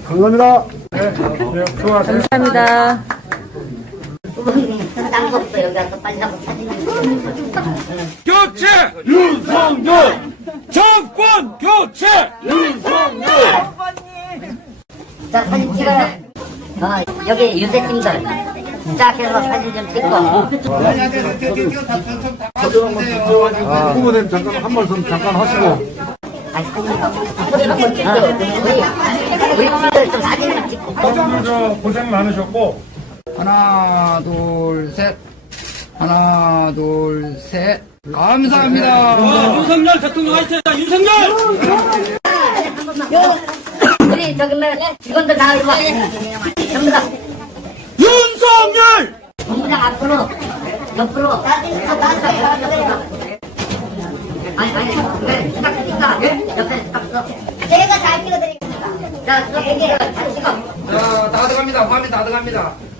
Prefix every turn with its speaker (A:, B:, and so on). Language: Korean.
A: 감사합니다. 네, 수고하세요.
B: 감사합니다.
C: 딴거 없어. 여기 와서 빨리 하고 사진
D: 교체 윤석열 정권 교체 윤석열.
C: 자, 사진 찍어요. 여기 유세팀들 시작해서 사진 좀 찍고.
A: 후보님 잠깐 한 말씀 잠깐 하시고.
C: 우리 팀들 좀 사진 좀 찍고.
A: 저 고생 많으셨고.
E: 하나, 둘, 셋. 하나, 둘, 셋. 감사합니다.
D: 윤석열 대통령 화이팅! 윤석열!
C: 우리 저기 뭐 직원들 다 이리 와. 전부 다
D: 윤석열!
C: 본부장 앞으로 옆으로. 아니 시작하니까 옆에 딱 서. 제가 잘 찍어드리겠습니다. 자, 여기 잘 찍어.
E: 자, 다 들어갑니다. 화면 다 들어갑니다.